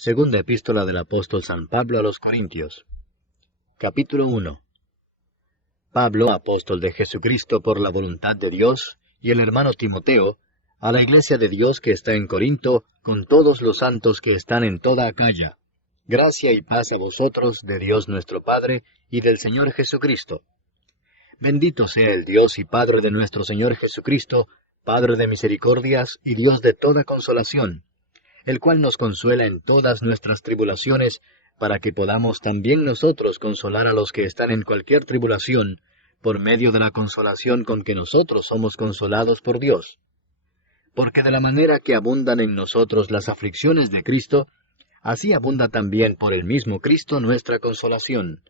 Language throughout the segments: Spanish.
Segunda epístola del apóstol San Pablo a los Corintios. Capítulo 1. Pablo, apóstol de Jesucristo por la voluntad de Dios, y el hermano Timoteo, a la iglesia de Dios que está en Corinto, con todos los santos que están en toda Acaya. Gracia y paz a vosotros de Dios nuestro Padre y del Señor Jesucristo. Bendito sea el Dios y Padre de nuestro Señor Jesucristo, Padre de misericordias y Dios de toda consolación, el cual nos consuela en todas nuestras tribulaciones, para que podamos también nosotros consolar a los que están en cualquier tribulación, por medio de la consolación con que nosotros somos consolados por Dios. Porque de la manera que abundan en nosotros las aflicciones de Cristo, así abunda también por el mismo Cristo nuestra consolación.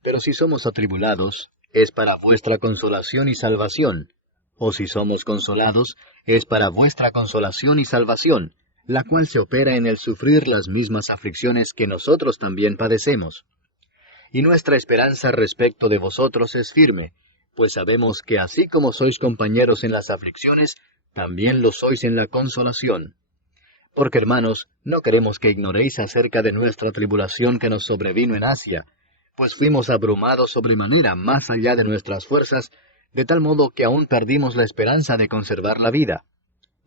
Pero si somos atribulados, es para vuestra consolación y salvación, o si somos consolados, es para vuestra consolación y salvación, la cual se opera en el sufrir las mismas aflicciones que nosotros también padecemos. Y nuestra esperanza respecto de vosotros es firme, pues sabemos que así como sois compañeros en las aflicciones, también lo sois en la consolación. Porque, hermanos, no queremos que ignoréis acerca de nuestra tribulación que nos sobrevino en Asia, pues fuimos abrumados sobremanera más allá de nuestras fuerzas, de tal modo que aún perdimos la esperanza de conservar la vida.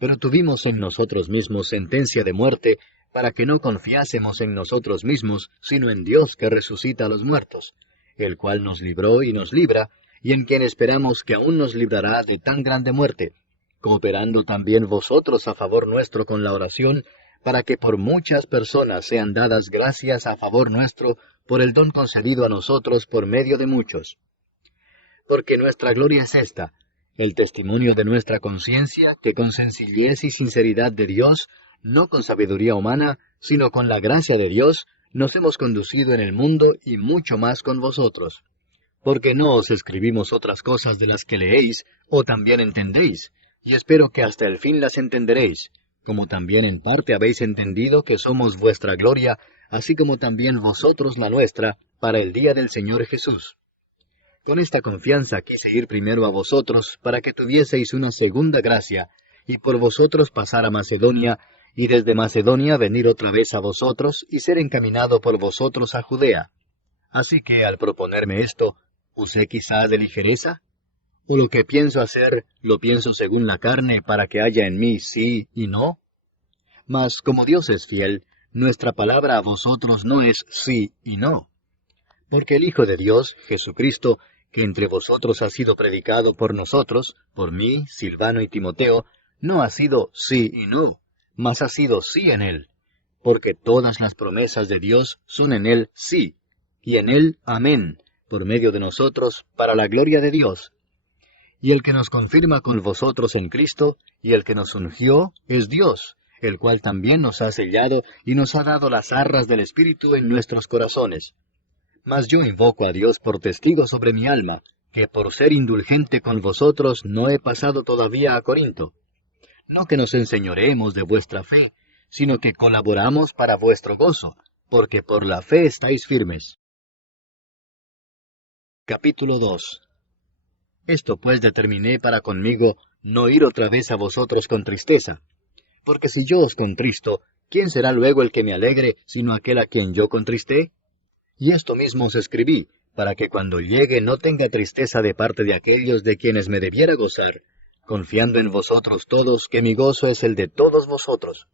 Pero tuvimos en nosotros mismos sentencia de muerte, para que no confiásemos en nosotros mismos, sino en Dios que resucita a los muertos, el cual nos libró y nos libra, y en quien esperamos que aún nos librará de tan grande muerte, cooperando también vosotros a favor nuestro con la oración, para que por muchas personas sean dadas gracias a favor nuestro, por el don concedido a nosotros por medio de muchos. Porque nuestra gloria es esta, el testimonio de nuestra conciencia, que con sencillez y sinceridad de Dios, no con sabiduría humana, sino con la gracia de Dios, nos hemos conducido en el mundo y mucho más con vosotros. Porque no os escribimos otras cosas de las que leéis, o también entendéis, y espero que hasta el fin las entenderéis, como también en parte habéis entendido que somos vuestra gloria, así como también vosotros la nuestra, para el día del Señor Jesús. Con esta confianza quise ir primero a vosotros, para que tuvieseis una segunda gracia, y por vosotros pasar a Macedonia, y desde Macedonia venir otra vez a vosotros, y ser encaminado por vosotros a Judea. Así que al proponerme esto, ¿usé quizá de ligereza? ¿O lo que pienso hacer, lo pienso según la carne, para que haya en mí sí y no? Mas como Dios es fiel, nuestra palabra a vosotros no es sí y no. Porque el Hijo de Dios, Jesucristo, que entre vosotros ha sido predicado por nosotros, por mí, Silvano y Timoteo, no ha sido sí y no, mas ha sido sí en él. Porque todas las promesas de Dios son en él sí, y en él amén, por medio de nosotros, para la gloria de Dios. Y el que nos confirma con vosotros en Cristo, y el que nos ungió, es Dios, el cual también nos ha sellado y nos ha dado las arras del Espíritu en nuestros corazones. Mas yo invoco a Dios por testigo sobre mi alma, que por ser indulgente con vosotros no he pasado todavía a Corinto. No que nos enseñoreemos de vuestra fe, sino que colaboramos para vuestro gozo, porque por la fe estáis firmes. Capítulo 2. Esto pues determiné para conmigo no ir otra vez a vosotros con tristeza. Porque si yo os contristo, ¿quién será luego el que me alegre, sino aquel a quien yo contristé? Y esto mismo os escribí, para que cuando llegue no tenga tristeza de parte de aquellos de quienes me debiera gozar, confiando en vosotros todos que mi gozo es el de todos vosotros.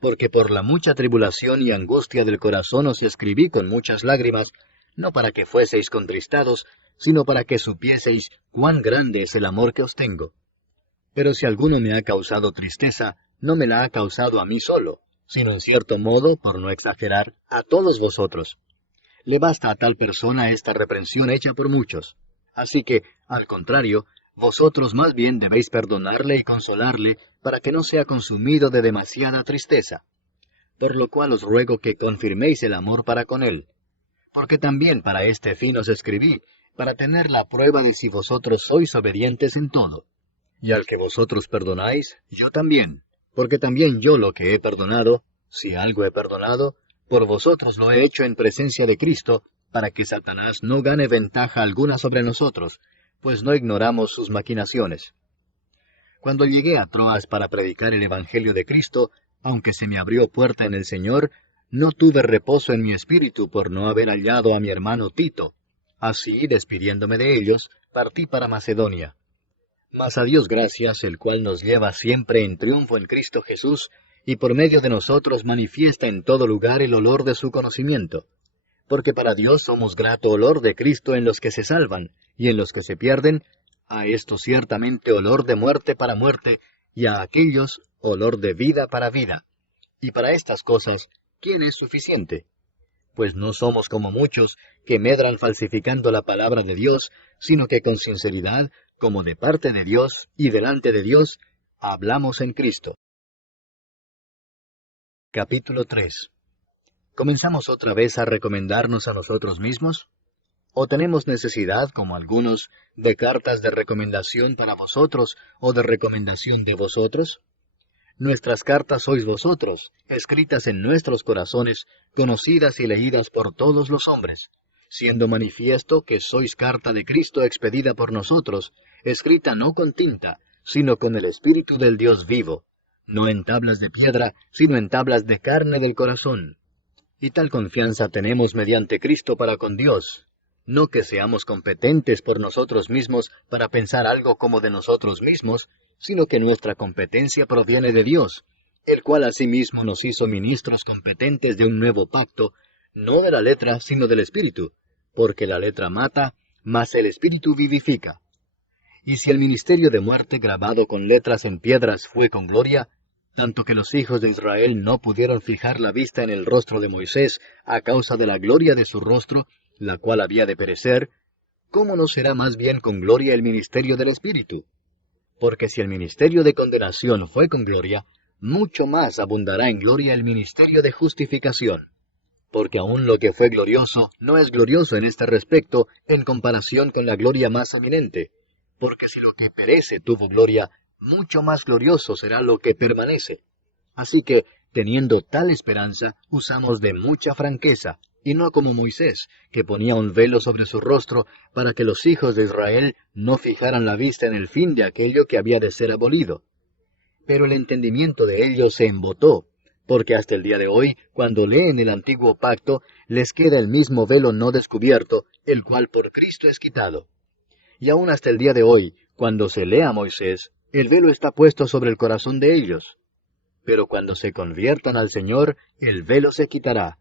Porque por la mucha tribulación y angustia del corazón os escribí con muchas lágrimas, no para que fueseis contristados, sino para que supieseis cuán grande es el amor que os tengo. Pero si alguno me ha causado tristeza, no me la ha causado a mí solo, sino en cierto modo, por no exagerar, a todos vosotros. Le basta a tal persona esta reprensión hecha por muchos. Así que, al contrario, vosotros más bien debéis perdonarle y consolarle, para que no sea consumido de demasiada tristeza. Por lo cual os ruego que confirméis el amor para con él. Porque también para este fin os escribí, para tener la prueba de si vosotros sois obedientes en todo. Y al que vosotros perdonáis, yo también, porque también yo lo que he perdonado, si algo he perdonado, por vosotros lo he hecho en presencia de Cristo, para que Satanás no gane ventaja alguna sobre nosotros, pues no ignoramos sus maquinaciones. Cuando llegué a Troas para predicar el Evangelio de Cristo, aunque se me abrió puerta en el Señor, no tuve reposo en mi espíritu por no haber hallado a mi hermano Tito. Así, despidiéndome de ellos, partí para Macedonia. Mas a Dios gracias, el cual nos lleva siempre en triunfo en Cristo Jesús, y por medio de nosotros manifiesta en todo lugar el olor de su conocimiento. Porque para Dios somos grato olor de Cristo en los que se salvan, y en los que se pierden, a esto ciertamente olor de muerte para muerte, y a aquellos olor de vida para vida. Y para estas cosas, ¿quién es suficiente? Pues no somos como muchos que medran falsificando la palabra de Dios, sino que con sinceridad, como de parte de Dios y delante de Dios, hablamos en Cristo. Capítulo 3. ¿Comenzamos otra vez a recomendarnos a nosotros mismos? ¿O tenemos necesidad, como algunos, de cartas de recomendación para vosotros o de recomendación de vosotros? Nuestras cartas sois vosotros, escritas en nuestros corazones, conocidas y leídas por todos los hombres, siendo manifiesto que sois carta de Cristo expedida por nosotros, escrita no con tinta, sino con el Espíritu del Dios vivo, no en tablas de piedra, sino en tablas de carne del corazón. Y tal confianza tenemos mediante Cristo para con Dios, no que seamos competentes por nosotros mismos para pensar algo como de nosotros mismos, sino que nuestra competencia proviene de Dios, el cual asimismo nos hizo ministros competentes de un nuevo pacto, no de la letra, sino del Espíritu, porque la letra mata, mas el Espíritu vivifica. Y si el ministerio de muerte grabado con letras en piedras fue con gloria, tanto que los hijos de Israel no pudieron fijar la vista en el rostro de Moisés a causa de la gloria de su rostro, la cual había de perecer, ¿cómo no será más bien con gloria el ministerio del Espíritu? Porque si el ministerio de condenación fue con gloria, mucho más abundará en gloria el ministerio de justificación. Porque aun lo que fue glorioso no es glorioso en este respecto en comparación con la gloria más eminente. Porque si lo que perece tuvo gloria, mucho más glorioso será lo que permanece. Así que, teniendo tal esperanza, usamos de mucha franqueza, y no como Moisés, que ponía un velo sobre su rostro para que los hijos de Israel no fijaran la vista en el fin de aquello que había de ser abolido. Pero el entendimiento de ellos se embotó, porque hasta el día de hoy, cuando leen el antiguo pacto, les queda el mismo velo no descubierto, el cual por Cristo es quitado. Y aún hasta el día de hoy, cuando se lee a Moisés, el velo está puesto sobre el corazón de ellos. Pero cuando se conviertan al Señor, el velo se quitará.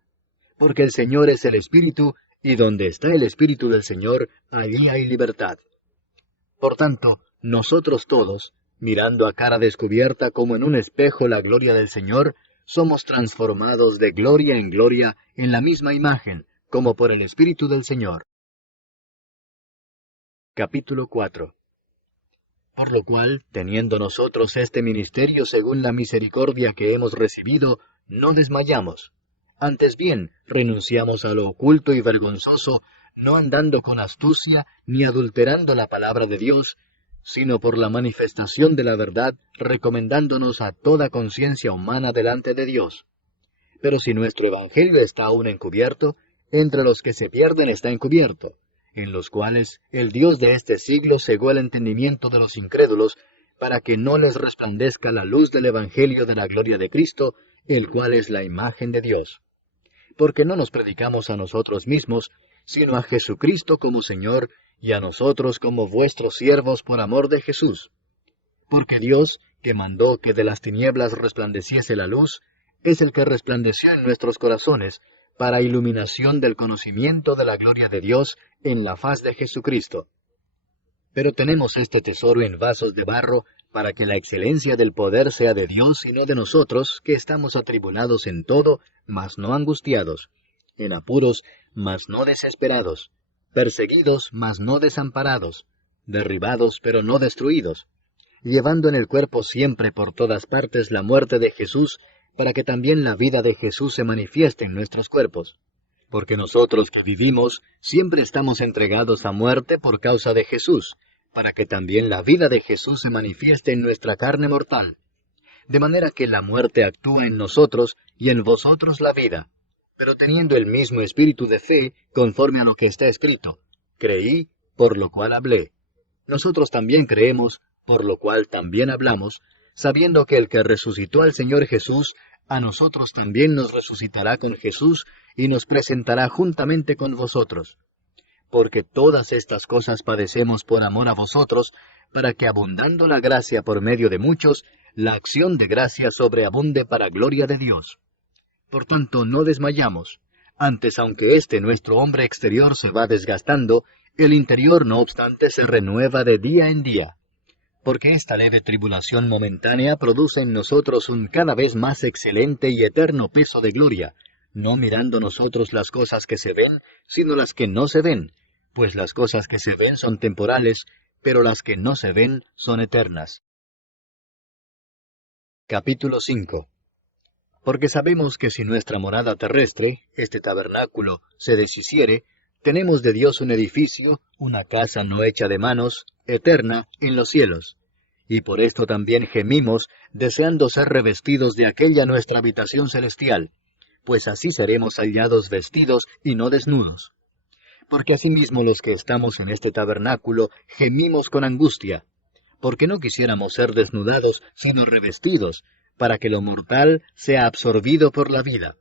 Porque el Señor es el Espíritu, y donde está el Espíritu del Señor, allí hay libertad. Por tanto, nosotros todos, mirando a cara descubierta como en un espejo la gloria del Señor, somos transformados de gloria en gloria en la misma imagen, como por el Espíritu del Señor. Capítulo 4. Por lo cual, teniendo nosotros este ministerio según la misericordia que hemos recibido, no desmayamos. Antes bien, renunciamos a lo oculto y vergonzoso, no andando con astucia, ni adulterando la palabra de Dios, sino por la manifestación de la verdad, recomendándonos a toda conciencia humana delante de Dios. Pero si nuestro evangelio está aún encubierto, entre los que se pierden está encubierto, en los cuales el Dios de este siglo cegó el entendimiento de los incrédulos, para que no les resplandezca la luz del evangelio de la gloria de Cristo, el cual es la imagen de Dios. Porque no nos predicamos a nosotros mismos, sino a Jesucristo como Señor, y a nosotros como vuestros siervos por amor de Jesús. Porque Dios, que mandó que de las tinieblas resplandeciese la luz, es el que resplandeció en nuestros corazones, para iluminación del conocimiento de la gloria de Dios en la faz de Jesucristo. Pero tenemos este tesoro en vasos de barro, para que la excelencia del poder sea de Dios y no de nosotros, que estamos atribulados en todo, mas no angustiados, en apuros, mas no desesperados, perseguidos, mas no desamparados, derribados, pero no destruidos, llevando en el cuerpo siempre por todas partes la muerte de Jesús, para que también la vida de Jesús se manifieste en nuestros cuerpos. Porque nosotros que vivimos, siempre estamos entregados a muerte por causa de Jesús, para que también la vida de Jesús se manifieste en nuestra carne mortal. De manera que la muerte actúa en nosotros y en vosotros la vida. Pero teniendo el mismo espíritu de fe, conforme a lo que está escrito, creí, por lo cual hablé. Nosotros también creemos, por lo cual también hablamos, sabiendo que el que resucitó al Señor Jesús, a nosotros también nos resucitará con Jesús y nos presentará juntamente con vosotros. Porque todas estas cosas padecemos por amor a vosotros, para que abundando la gracia por medio de muchos, la acción de gracia sobreabunde para gloria de Dios. Por tanto, no desmayamos. Antes, aunque este nuestro hombre exterior se va desgastando, el interior no obstante se renueva de día en día. Porque esta leve tribulación momentánea produce en nosotros un cada vez más excelente y eterno peso de gloria, no mirando nosotros las cosas que se ven, sino las que no se ven, pues las cosas que se ven son temporales, pero las que no se ven son eternas. Capítulo 5. Porque sabemos que si nuestra morada terrestre, este tabernáculo, se deshiciere, tenemos de Dios un edificio, una casa no hecha de manos, eterna, en los cielos. Y por esto también gemimos, deseando ser revestidos de aquella nuestra habitación celestial, pues así seremos hallados vestidos y no desnudos. Porque asimismo los que estamos en este tabernáculo gemimos con angustia, porque no quisiéramos ser desnudados, sino revestidos, para que lo mortal sea absorbido por la vida.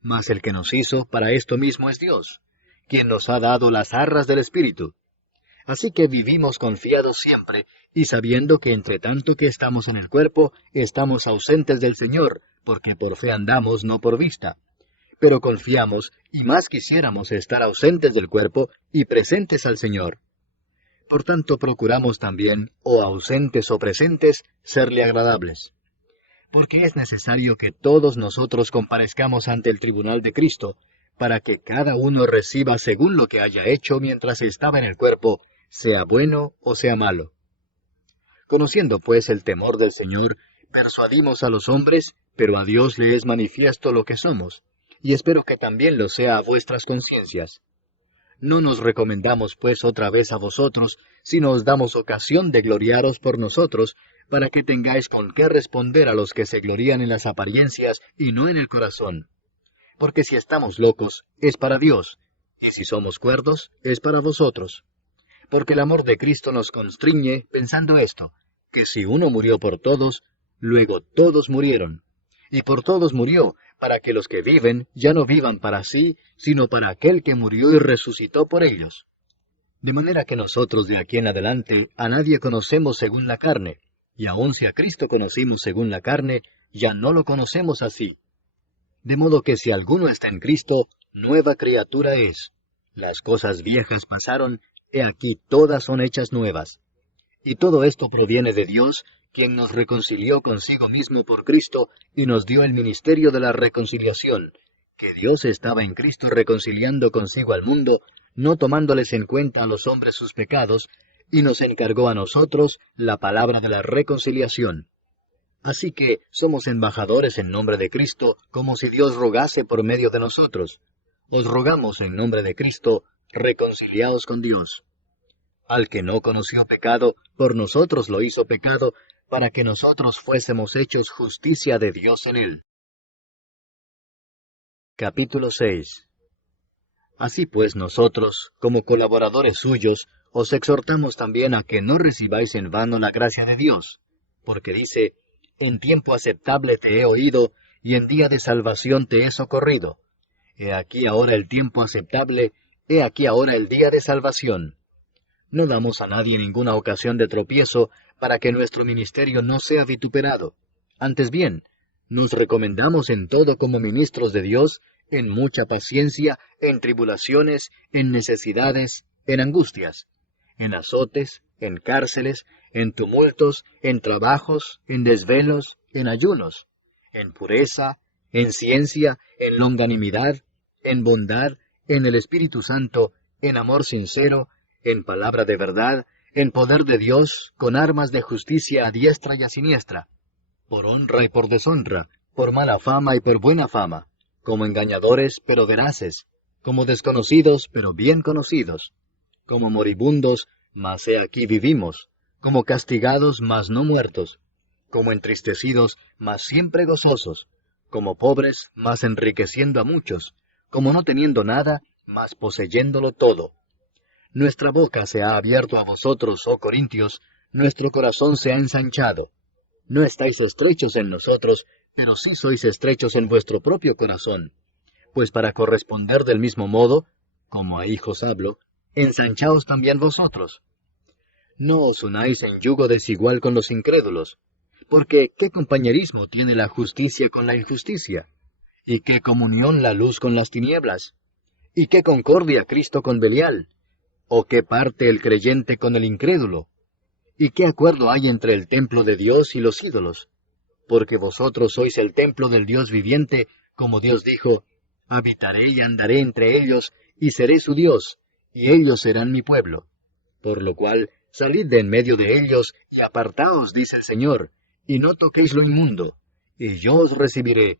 Mas el que nos hizo para esto mismo es Dios, quien nos ha dado las arras del Espíritu. Así que vivimos confiados siempre, y sabiendo que entre tanto que estamos en el cuerpo, estamos ausentes del Señor, porque por fe andamos, no por vista. Pero confiamos, y más quisiéramos estar ausentes del cuerpo y presentes al Señor. Por tanto procuramos también, o ausentes o presentes, serle agradables. Porque es necesario que todos nosotros comparezcamos ante el tribunal de Cristo, para que cada uno reciba según lo que haya hecho mientras estaba en el cuerpo, sea bueno o sea malo. Conociendo pues el temor del Señor, persuadimos a los hombres, pero a Dios le es manifiesto lo que somos, y espero que también lo sea a vuestras conciencias. No nos recomendamos pues otra vez a vosotros, sino os damos ocasión de gloriaros por nosotros, para que tengáis con qué responder a los que se glorían en las apariencias y no en el corazón. Porque si estamos locos, es para Dios, y si somos cuerdos, es para vosotros. Porque el amor de Cristo nos constriñe, pensando esto, que si uno murió por todos, luego todos murieron. Y por todos murió, para que los que viven ya no vivan para sí, sino para aquel que murió y resucitó por ellos. De manera que nosotros de aquí en adelante a nadie conocemos según la carne, y aun si a Cristo conocimos según la carne, ya no lo conocemos así. De modo que si alguno está en Cristo, nueva criatura es. Las cosas viejas pasaron, he aquí todas son hechas nuevas. Y todo esto proviene de Dios, quien nos reconcilió consigo mismo por Cristo y nos dio el ministerio de la reconciliación, que Dios estaba en Cristo reconciliando consigo al mundo, no tomándoles en cuenta a los hombres sus pecados, y nos encargó a nosotros la palabra de la reconciliación. Así que somos embajadores en nombre de Cristo, como si Dios rogase por medio de nosotros. Os rogamos en nombre de Cristo, reconciliaos con Dios. Al que no conoció pecado, por nosotros lo hizo pecado, para que nosotros fuésemos hechos justicia de Dios en él. Capítulo 6. Así pues nosotros, como colaboradores suyos, os exhortamos también a que no recibáis en vano la gracia de Dios, porque dice, en tiempo aceptable te he oído, y en día de salvación te he socorrido. He aquí ahora el tiempo aceptable, he aquí ahora el día de salvación. No damos a nadie ninguna ocasión de tropiezo, para que nuestro ministerio no sea vituperado. Antes bien, nos recomendamos en todo como ministros de Dios, en mucha paciencia, en tribulaciones, en necesidades, en angustias, en azotes, en cárceles, en tumultos, en trabajos, en desvelos, en ayunos, en pureza, en ciencia, en longanimidad, en bondad, en el Espíritu Santo, en amor sincero, en palabra de verdad, en poder de Dios, con armas de justicia a diestra y a siniestra, por honra y por deshonra, por mala fama y por buena fama, como engañadores pero veraces, como desconocidos pero bien conocidos, como moribundos, mas he aquí vivimos, como castigados mas no muertos, como entristecidos mas siempre gozosos, como pobres mas enriqueciendo a muchos, como no teniendo nada mas poseyéndolo todo. Nuestra boca se ha abierto a vosotros, oh Corintios, nuestro corazón se ha ensanchado. No estáis estrechos en nosotros, pero sí sois estrechos en vuestro propio corazón. Pues para corresponder del mismo modo, como a hijos hablo, ensanchaos también vosotros. No os unáis en yugo desigual con los incrédulos, porque ¿qué compañerismo tiene la justicia con la injusticia? ¿Y qué comunión la luz con las tinieblas? ¿Y qué concordia Cristo con Belial? ¿O qué parte el creyente con el incrédulo? ¿Y qué acuerdo hay entre el templo de Dios y los ídolos? Porque vosotros sois el templo del Dios viviente, como Dios dijo, habitaré y andaré entre ellos, y seré su Dios, y ellos serán mi pueblo. Por lo cual, salid de en medio de ellos, y apartaos, dice el Señor, y no toquéis lo inmundo, y yo os recibiré,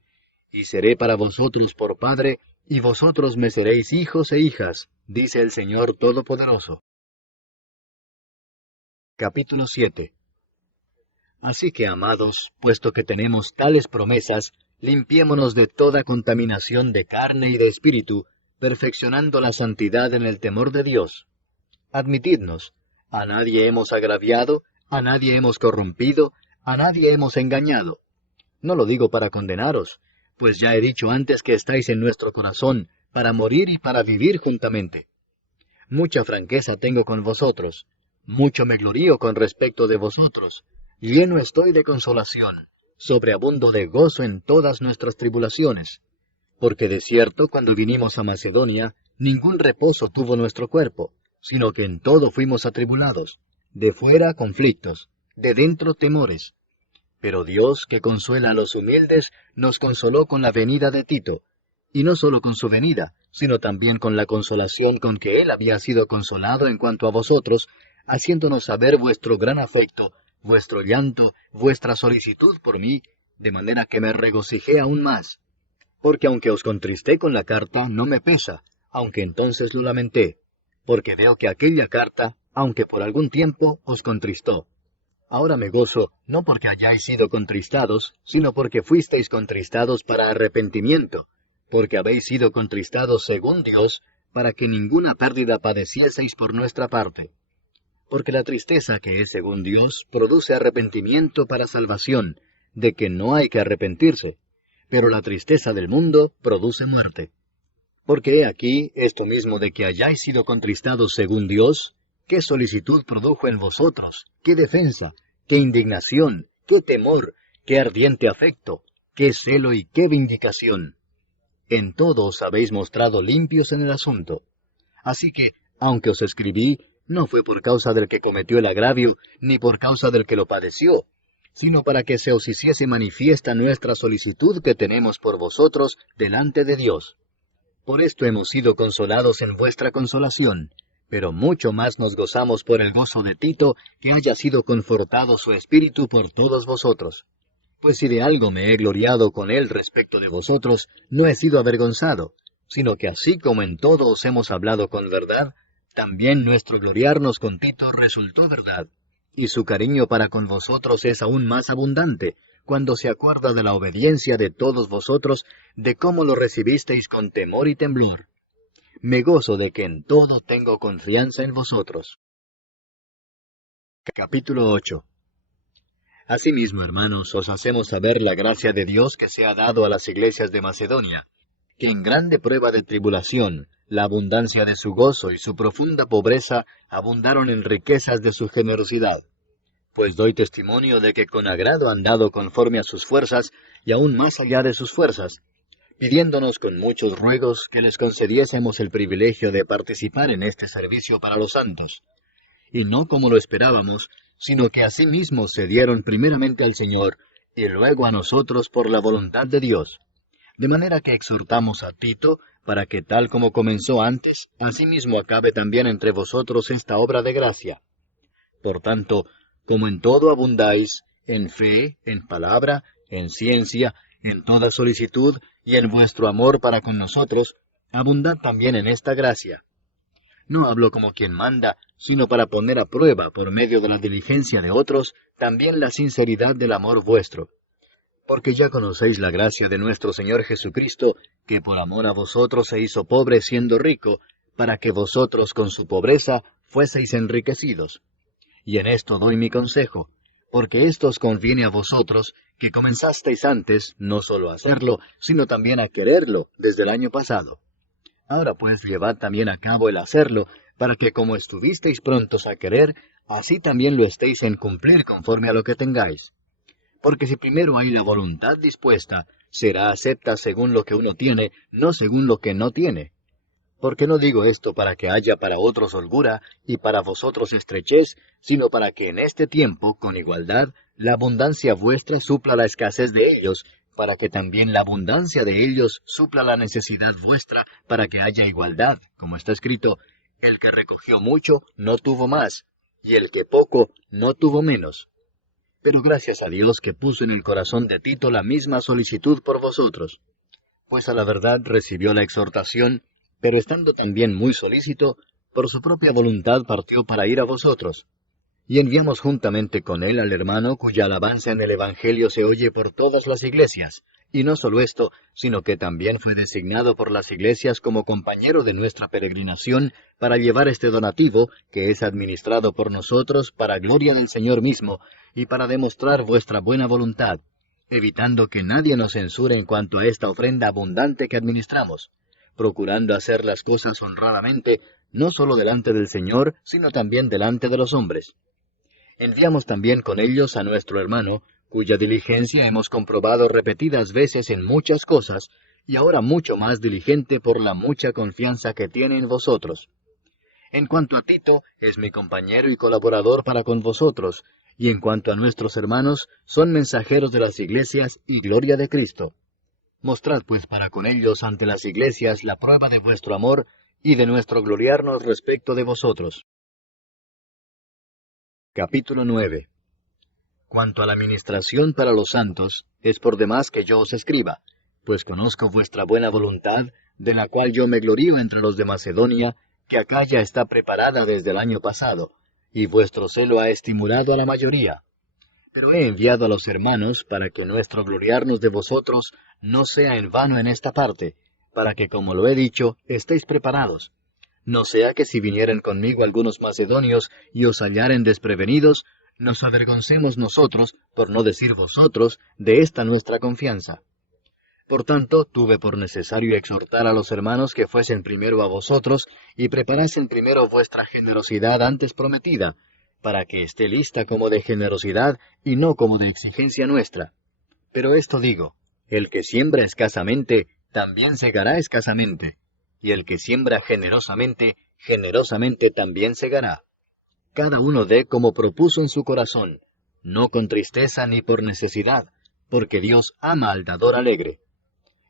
y seré para vosotros por Padre, y vosotros me seréis hijos e hijas, dice el Señor Todopoderoso. Capítulo 7. Así que, amados, puesto que tenemos tales promesas, limpiémonos de toda contaminación de carne y de espíritu, perfeccionando la santidad en el temor de Dios. Admitidnos, a nadie hemos agraviado, a nadie hemos corrompido, a nadie hemos engañado. No lo digo para condenaros, pues ya he dicho antes que estáis en nuestro corazón, para morir y para vivir juntamente. Mucha franqueza tengo con vosotros, mucho me glorío con respecto de vosotros, lleno estoy de consolación, sobreabundo de gozo en todas nuestras tribulaciones. Porque de cierto, cuando vinimos a Macedonia, ningún reposo tuvo nuestro cuerpo, sino que en todo fuimos atribulados, de fuera conflictos, de dentro temores. Pero Dios, que consuela a los humildes, nos consoló con la venida de Tito, y no solo con su venida, sino también con la consolación con que él había sido consolado en cuanto a vosotros, haciéndonos saber vuestro gran afecto, vuestro llanto, vuestra solicitud por mí, de manera que me regocijé aún más. Porque aunque os contristé con la carta, no me pesa, aunque entonces lo lamenté, porque veo que aquella carta, aunque por algún tiempo, os contristó. Ahora me gozo, no porque hayáis sido contristados, sino porque fuisteis contristados para arrepentimiento, porque habéis sido contristados según Dios, para que ninguna pérdida padecieseis por nuestra parte. Porque la tristeza que es según Dios produce arrepentimiento para salvación, de que no hay que arrepentirse, pero la tristeza del mundo produce muerte. Porque he aquí esto mismo de que hayáis sido contristados según Dios, qué solicitud produjo en vosotros, qué defensa, qué indignación, qué temor, qué ardiente afecto, qué celo y qué vindicación. En todo os habéis mostrado limpios en el asunto. Así que, aunque os escribí, no fue por causa del que cometió el agravio, ni por causa del que lo padeció, sino para que se os hiciese manifiesta nuestra solicitud que tenemos por vosotros delante de Dios. Por esto hemos sido consolados en vuestra consolación, pero mucho más nos gozamos por el gozo de Tito, que haya sido confortado su espíritu por todos vosotros. Pues si de algo me he gloriado con él respecto de vosotros, no he sido avergonzado, sino que así como en todo os hemos hablado con verdad, también nuestro gloriarnos con Tito resultó verdad, y su cariño para con vosotros es aún más abundante, cuando se acuerda de la obediencia de todos vosotros, de cómo lo recibisteis con temor y temblor. Me gozo de que en todo tengo confianza en vosotros. Capítulo 8. Asimismo, hermanos, os hacemos saber la gracia de Dios que se ha dado a las iglesias de Macedonia, que en grande prueba de tribulación, la abundancia de su gozo y su profunda pobreza abundaron en riquezas de su generosidad. Pues doy testimonio de que con agrado han dado conforme a sus fuerzas, y aún más allá de sus fuerzas, pidiéndonos con muchos ruegos que les concediésemos el privilegio de participar en este servicio para los santos. Y no como lo esperábamos, sino que asimismo se dieron primeramente al Señor, y luego a nosotros por la voluntad de Dios. De manera que exhortamos a Tito, para que tal como comenzó antes, asimismo acabe también entre vosotros esta obra de gracia. Por tanto, como en todo abundáis, en fe, en palabra, en ciencia, en toda solicitud, y en vuestro amor para con nosotros, abundad también en esta gracia. No hablo como quien manda, sino para poner a prueba, por medio de la diligencia de otros, también la sinceridad del amor vuestro. Porque ya conocéis la gracia de nuestro Señor Jesucristo, que por amor a vosotros se hizo pobre siendo rico, para que vosotros con su pobreza fueseis enriquecidos. Y en esto doy mi consejo, porque esto os conviene a vosotros, que comenzasteis antes no solo a hacerlo, sino también a quererlo desde el año pasado. Ahora pues llevad también a cabo el hacerlo, para que como estuvisteis prontos a querer, así también lo estéis en cumplir conforme a lo que tengáis. Porque si primero hay la voluntad dispuesta, será acepta según lo que uno tiene, no según lo que no tiene. Porque no digo esto para que haya para otros holgura y para vosotros estrechez, sino para que en este tiempo, con igualdad, la abundancia vuestra supla la escasez de ellos, para que también la abundancia de ellos supla la necesidad vuestra, para que haya igualdad, como está escrito, el que recogió mucho no tuvo más, y el que poco no tuvo menos. Pero gracias a Dios que puso en el corazón de Tito la misma solicitud por vosotros. Pues a la verdad recibió la exhortación, pero estando también muy solícito, por su propia voluntad partió para ir a vosotros. Y enviamos juntamente con él al hermano cuya alabanza en el Evangelio se oye por todas las iglesias, y no solo esto, sino que también fue designado por las iglesias como compañero de nuestra peregrinación para llevar este donativo, que es administrado por nosotros para gloria del Señor mismo, y para demostrar vuestra buena voluntad, evitando que nadie nos censure en cuanto a esta ofrenda abundante que administramos, procurando hacer las cosas honradamente, no solo delante del Señor, sino también delante de los hombres. Enviamos también con ellos a nuestro hermano, cuya diligencia hemos comprobado repetidas veces en muchas cosas, y ahora mucho más diligente por la mucha confianza que tiene en vosotros. En cuanto a Tito, es mi compañero y colaborador para con vosotros, y en cuanto a nuestros hermanos, son mensajeros de las iglesias y gloria de Cristo. Mostrad pues para con ellos ante las iglesias la prueba de vuestro amor y de nuestro gloriarnos respecto de vosotros. Capítulo 9. Cuanto a la ministración para los santos, es por demás que yo os escriba, pues conozco vuestra buena voluntad, de la cual yo me glorío entre los de Macedonia, que acá ya está preparada desde el año pasado, y vuestro celo ha estimulado a la mayoría. Pero he enviado a los hermanos para que nuestro gloriarnos de vosotros no sea en vano en esta parte, para que, como lo he dicho, estéis preparados. No sea que si vinieren conmigo algunos macedonios y os hallaren desprevenidos, nos avergoncemos nosotros, por no decir vosotros, de esta nuestra confianza. Por tanto, tuve por necesario exhortar a los hermanos que fuesen primero a vosotros y preparasen primero vuestra generosidad antes prometida, para que esté lista como de generosidad y no como de exigencia nuestra. Pero esto digo, el que siembra escasamente, también segará escasamente, y el que siembra generosamente, generosamente también segará. Cada uno dé como propuso en su corazón, no con tristeza ni por necesidad, porque Dios ama al dador alegre.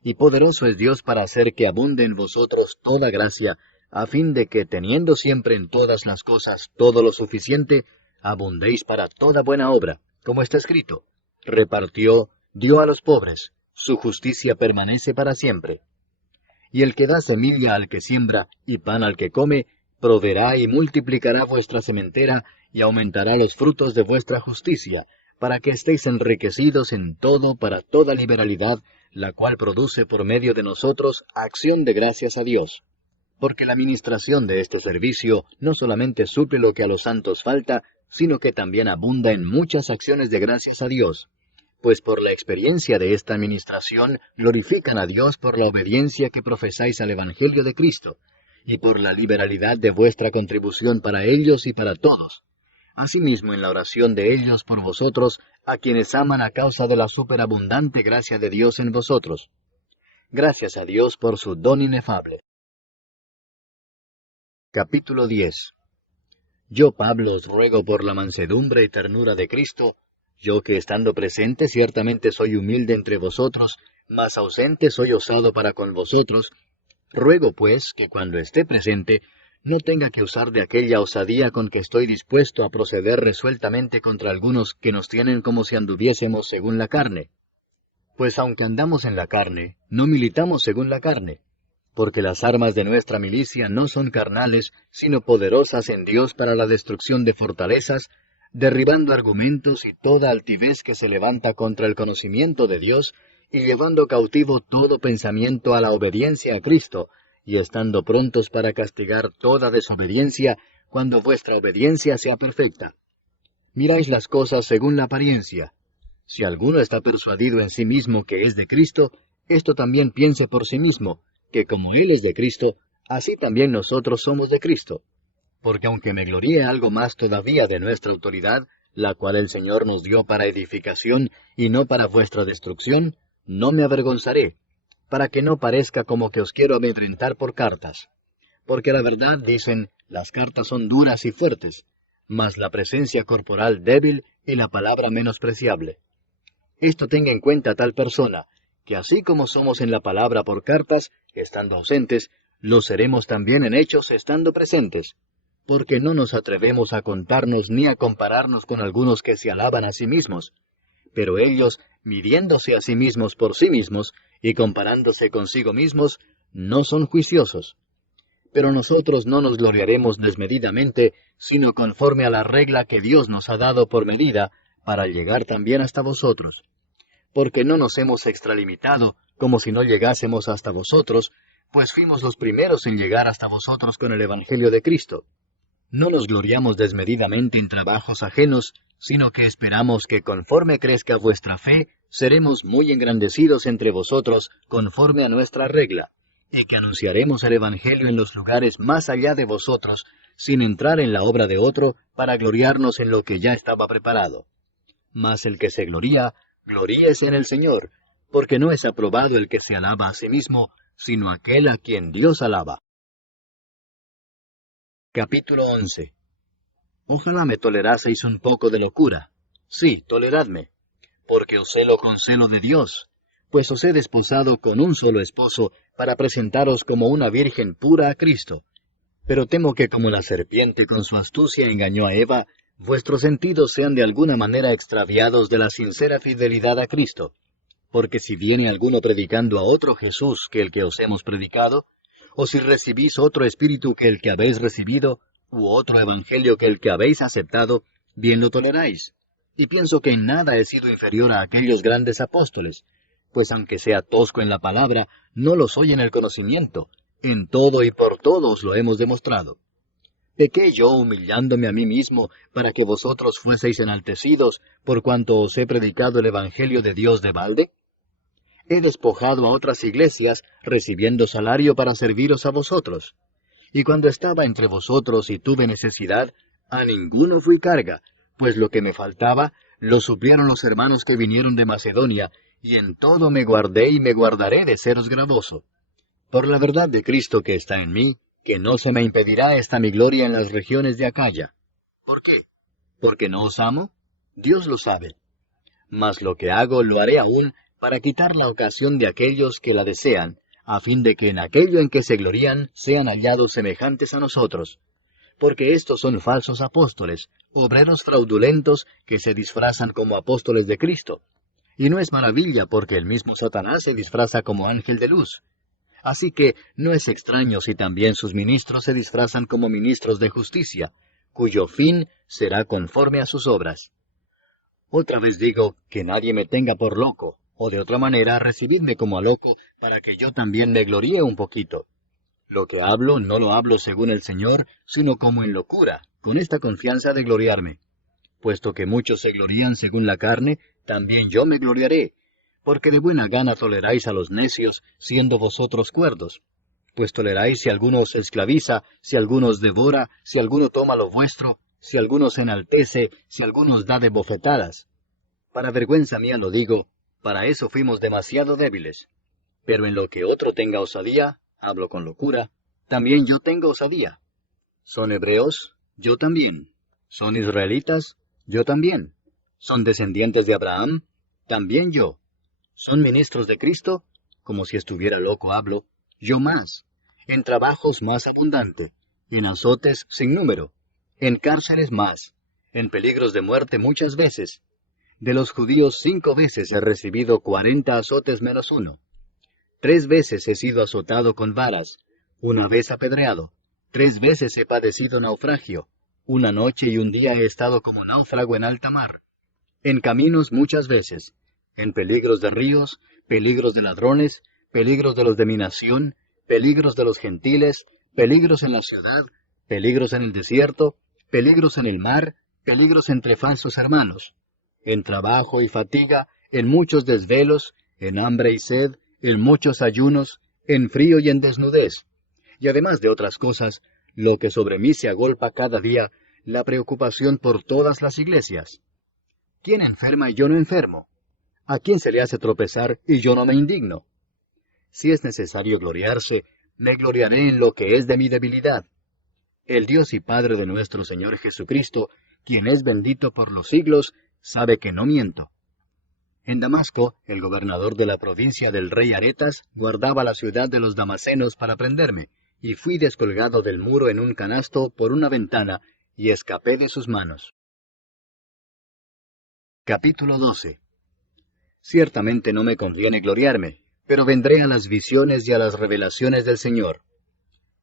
Y poderoso es Dios para hacer que abunde en vosotros toda gracia, a fin de que, teniendo siempre en todas las cosas todo lo suficiente, abundéis para toda buena obra, como está escrito, repartió, dio a los pobres, su justicia permanece para siempre. Y el que da semilla al que siembra y pan al que come, proveerá y multiplicará vuestra sementera y aumentará los frutos de vuestra justicia, para que estéis enriquecidos en todo para toda liberalidad, la cual produce por medio de nosotros acción de gracias a Dios. Porque la ministración de este servicio no solamente suple lo que a los santos falta, sino que también abunda en muchas acciones de gracias a Dios. Pues por la experiencia de esta administración glorifican a Dios por la obediencia que profesáis al Evangelio de Cristo, y por la liberalidad de vuestra contribución para ellos y para todos. Asimismo en la oración de ellos por vosotros, a quienes aman a causa de la superabundante gracia de Dios en vosotros. Gracias a Dios por su don inefable. Capítulo 10. Yo, Pablo, os ruego por la mansedumbre y ternura de Cristo, yo que estando presente ciertamente soy humilde entre vosotros, mas ausente soy osado para con vosotros, ruego pues que cuando esté presente no tenga que usar de aquella osadía con que estoy dispuesto a proceder resueltamente contra algunos que nos tienen como si anduviésemos según la carne. Pues aunque andamos en la carne, no militamos según la carne, porque las armas de nuestra milicia no son carnales, sino poderosas en Dios para la destrucción de fortalezas, derribando argumentos y toda altivez que se levanta contra el conocimiento de Dios, y llevando cautivo todo pensamiento a la obediencia a Cristo, y estando prontos para castigar toda desobediencia, cuando vuestra obediencia sea perfecta. Miráis las cosas según la apariencia, Si alguno está persuadido en sí mismo que es de Cristo, esto también piense por sí mismo, que como Él es de Cristo, así también nosotros somos de Cristo. Porque aunque me gloríe algo más todavía de nuestra autoridad, la cual el Señor nos dio para edificación y no para vuestra destrucción, no me avergonzaré, para que no parezca como que os quiero amedrentar por cartas. Porque la verdad, dicen, las cartas son duras y fuertes, mas la presencia corporal débil y la palabra menospreciable. Esto tenga en cuenta tal persona, que así como somos en la palabra por cartas, estando ausentes, lo seremos también en hechos estando presentes, porque no nos atrevemos a contarnos ni a compararnos con algunos que se alaban a sí mismos, pero ellos, midiéndose a sí mismos por sí mismos y comparándose consigo mismos, no son juiciosos. Pero nosotros no nos gloriaremos desmedidamente, sino conforme a la regla que Dios nos ha dado por medida, para llegar también hasta vosotros. Porque no nos hemos extralimitado, como si no llegásemos hasta vosotros, pues fuimos los primeros en llegar hasta vosotros con el Evangelio de Cristo. No nos gloriamos desmedidamente en trabajos ajenos, sino que esperamos que conforme crezca vuestra fe, seremos muy engrandecidos entre vosotros conforme a nuestra regla, y que anunciaremos el Evangelio en los lugares más allá de vosotros, sin entrar en la obra de otro, para gloriarnos en lo que ya estaba preparado. Mas el que se gloría, gloríese en el Señor, porque no es aprobado el que se alaba a sí mismo, sino aquel a quien Dios alaba. Capítulo 11. Ojalá me toleraseis un poco de locura. Sí, toleradme, porque os celo con celo de Dios, pues os he desposado con un solo esposo, para presentaros como una virgen pura a Cristo. Pero temo que como la serpiente con su astucia engañó a Eva, vuestros sentidos sean de alguna manera extraviados de la sincera fidelidad a Cristo. Porque si viene alguno predicando a otro Jesús que el que os hemos predicado, o si recibís otro espíritu que el que habéis recibido, u otro evangelio que el que habéis aceptado, bien lo toleráis. Y pienso que en nada he sido inferior a aquellos grandes apóstoles, pues aunque sea tosco en la palabra, no lo soy en el conocimiento. En todo y por todo os lo hemos demostrado. ¿Pequé yo humillándome a mí mismo para que vosotros fueseis enaltecidos por cuanto os he predicado el Evangelio de Dios de balde? He despojado a otras iglesias, recibiendo salario para serviros a vosotros. Y cuando estaba entre vosotros y tuve necesidad, a ninguno fui carga, pues lo que me faltaba, lo suplieron los hermanos que vinieron de Macedonia, y en todo me guardé y me guardaré de seros gravoso. Por la verdad de Cristo que está en mí, que no se me impedirá esta mi gloria en las regiones de Acaya. ¿Por qué? ¿Porque no os amo? Dios lo sabe. Mas lo que hago lo haré aún para quitar la ocasión de aquellos que la desean, a fin de que en aquello en que se glorían sean hallados semejantes a nosotros. Porque estos son falsos apóstoles, obreros fraudulentos que se disfrazan como apóstoles de Cristo. Y no es maravilla porque el mismo Satanás se disfraza como ángel de luz. Así que no es extraño si también sus ministros se disfrazan como ministros de justicia, cuyo fin será conforme a sus obras. Otra vez digo, que nadie me tenga por loco, o de otra manera recibidme como a loco, para que yo también me gloríe un poquito. Lo que hablo no lo hablo según el Señor, sino como en locura, con esta confianza de gloriarme. Puesto que muchos se glorían según la carne, también yo me gloriaré, porque de buena gana toleráis a los necios, siendo vosotros cuerdos. Pues toleráis si alguno os esclaviza, si alguno os devora, si alguno toma lo vuestro, si alguno se enaltece, si alguno os da de bofetadas. Para vergüenza mía lo digo, para eso fuimos demasiado débiles. Pero en lo que otro tenga osadía, hablo con locura, también yo tengo osadía. ¿Son hebreos? Yo también. ¿Son israelitas? Yo también. ¿Son descendientes de Abraham? También yo. ¿Son ministros de Cristo? Como si estuviera loco hablo. Yo más. En trabajos más abundante. En azotes sin número. En cárceles más. En peligros de muerte muchas veces. De los judíos 5 veces he recibido 40 azotes menos uno. 3 veces he sido azotado con varas. 1 vez apedreado. 3 veces he padecido naufragio. 1 noche y un día he estado como náufrago en alta mar. En caminos muchas veces. En peligros de ríos, peligros de ladrones, peligros de los de mi nación, peligros de los gentiles, peligros en la ciudad, peligros en el desierto, peligros en el mar, peligros entre falsos hermanos, en trabajo y fatiga, en muchos desvelos, en hambre y sed, en muchos ayunos, en frío y en desnudez. Y además de otras cosas, lo que sobre mí se agolpa cada día, la preocupación por todas las iglesias. ¿Quién enferma y yo no enfermo? ¿A quién se le hace tropezar y yo no me indigno? Si es necesario gloriarse, me gloriaré en lo que es de mi debilidad. El Dios y Padre de nuestro Señor Jesucristo, quien es bendito por los siglos, sabe que no miento. En Damasco, el gobernador de la provincia del rey Aretas guardaba la ciudad de los Damasenos para prenderme, y fui descolgado del muro en un canasto por una ventana, y escapé de sus manos. Capítulo 12. Ciertamente no me conviene gloriarme, pero vendré a las visiones y a las revelaciones del Señor.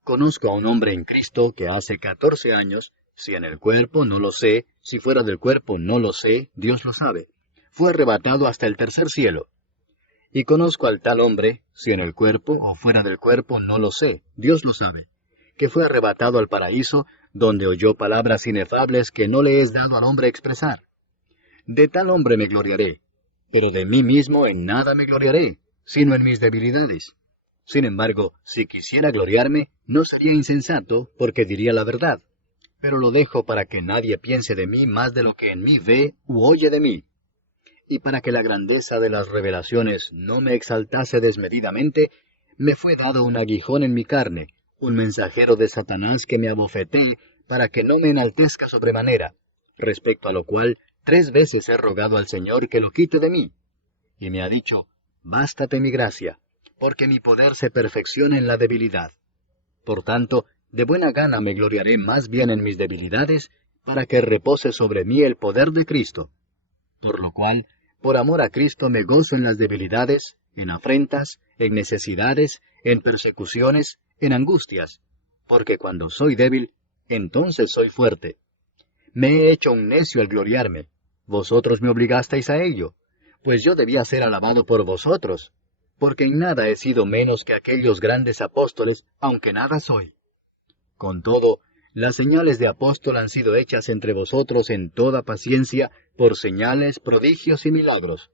Conozco a un hombre en Cristo que hace 14 años, si en el cuerpo no lo sé, si fuera del cuerpo no lo sé, Dios lo sabe, fue arrebatado hasta el tercer cielo. Y conozco al tal hombre, si en el cuerpo o fuera del cuerpo no lo sé, Dios lo sabe, que fue arrebatado al paraíso, donde oyó palabras inefables que no le es dado al hombre expresar. De tal hombre me gloriaré, pero de mí mismo en nada me gloriaré, sino en mis debilidades. Sin embargo, si quisiera gloriarme, no sería insensato, porque diría la verdad. Pero lo dejo para que nadie piense de mí más de lo que en mí ve u oye de mí. Y para que la grandeza de las revelaciones no me exaltase desmedidamente, me fue dado un aguijón en mi carne, un mensajero de Satanás que me abofetee, para que no me enaltezca sobremanera, respecto a lo cual 3 veces he rogado al Señor que lo quite de mí. Y me ha dicho, bástate mi gracia, porque mi poder se perfecciona en la debilidad. Por tanto, de buena gana me gloriaré más bien en mis debilidades, para que repose sobre mí el poder de Cristo. Por lo cual, por amor a Cristo me gozo en las debilidades, en afrentas, en necesidades, en persecuciones, en angustias, porque cuando soy débil, entonces soy fuerte. Me he hecho un necio al gloriarme. Vosotros me obligasteis a ello, pues yo debía ser alabado por vosotros, porque en nada he sido menos que aquellos grandes apóstoles, aunque nada soy. Con todo, las señales de apóstol han sido hechas entre vosotros en toda paciencia, por señales, prodigios y milagros.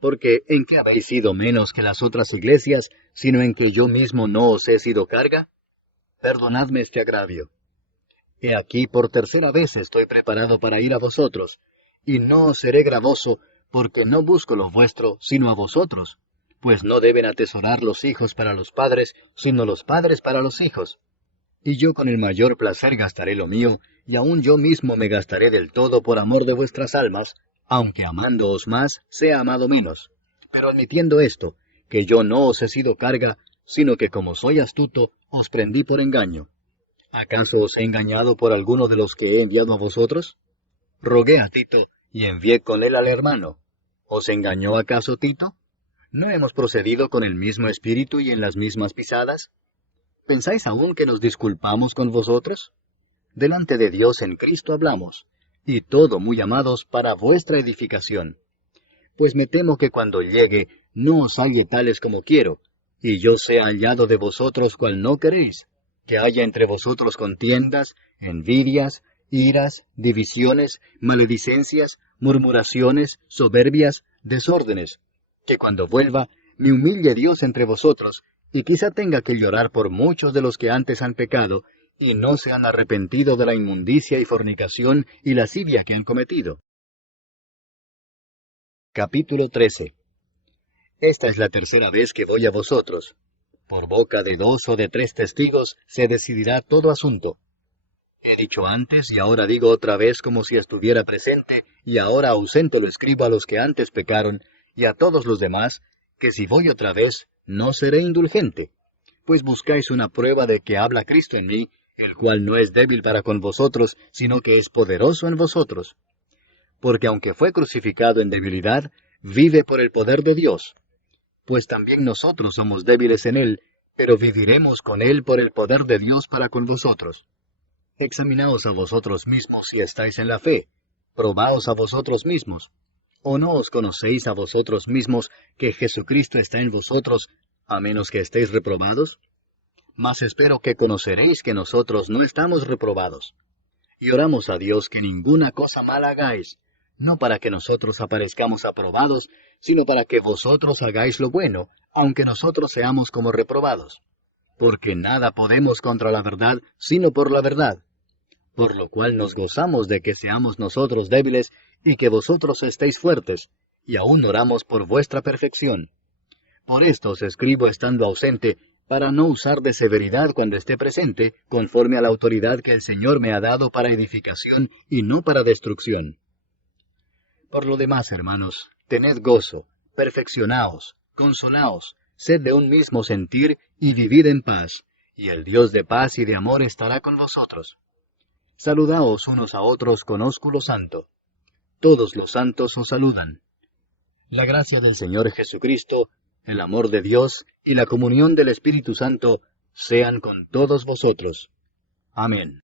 Porque ¿en qué habéis sido menos que las otras iglesias, sino en que yo mismo no os he sido carga? Perdonadme este agravio. He aquí por tercera vez estoy preparado para ir a vosotros, y no os seré gravoso, porque no busco lo vuestro, sino a vosotros, pues no deben atesorar los hijos para los padres, sino los padres para los hijos. Y yo con el mayor placer gastaré lo mío, y aun yo mismo me gastaré del todo por amor de vuestras almas, aunque amándoos más, sea amado menos. Pero admitiendo esto, que yo no os he sido carga, sino que como soy astuto, os prendí por engaño. ¿Acaso os he engañado por alguno de los que he enviado a vosotros? Rogué a Tito, y envié con él al hermano. ¿Os engañó acaso Tito? ¿No hemos procedido con el mismo espíritu y en las mismas pisadas? ¿Pensáis aún que nos disculpamos con vosotros? Delante de Dios en Cristo hablamos, y todo muy amados para vuestra edificación. Pues me temo que cuando llegue no os halle tales como quiero, y yo sea hallado de vosotros cual no queréis, que haya entre vosotros contiendas, envidias, iras, divisiones, maledicencias, murmuraciones, soberbias, desórdenes, que cuando vuelva me humille Dios entre vosotros, y quizá tenga que llorar por muchos de los que antes han pecado, y no se han arrepentido de la inmundicia y fornicación y lascivia que han cometido. Capítulo 13. Esta es la tercera vez que voy a vosotros. Por boca de 2 o de 3 testigos se decidirá todo asunto. He dicho antes y ahora digo otra vez como si estuviera presente, y ahora ausente lo escribo a los que antes pecaron, y a todos los demás, que si voy otra vez, no seré indulgente, pues buscáis una prueba de que habla Cristo en mí, el cual no es débil para con vosotros, sino que es poderoso en vosotros. Porque aunque fue crucificado en debilidad, vive por el poder de Dios. Pues también nosotros somos débiles en él, pero viviremos con él por el poder de Dios para con vosotros. Examinaos a vosotros mismos si estáis en la fe, probaos a vosotros mismos. ¿O no os conocéis a vosotros mismos que Jesucristo está en vosotros, a menos que estéis reprobados? Mas espero que conoceréis que nosotros no estamos reprobados. Y oramos a Dios que ninguna cosa mala hagáis, no para que nosotros aparezcamos aprobados, sino para que vosotros hagáis lo bueno, aunque nosotros seamos como reprobados. Porque nada podemos contra la verdad, sino por la verdad. Por lo cual nos gozamos de que seamos nosotros débiles, y que vosotros estéis fuertes, y aún oramos por vuestra perfección. Por esto os escribo estando ausente, para no usar de severidad cuando esté presente, conforme a la autoridad que el Señor me ha dado para edificación y no para destrucción. Por lo demás, hermanos, tened gozo, perfeccionaos, consolaos, sed de un mismo sentir y vivid en paz, y el Dios de paz y de amor estará con vosotros. Saludaos unos a otros con ósculo santo. Todos los santos os saludan. La gracia del Señor Jesucristo, el amor de Dios y la comunión del Espíritu Santo sean con todos vosotros. Amén.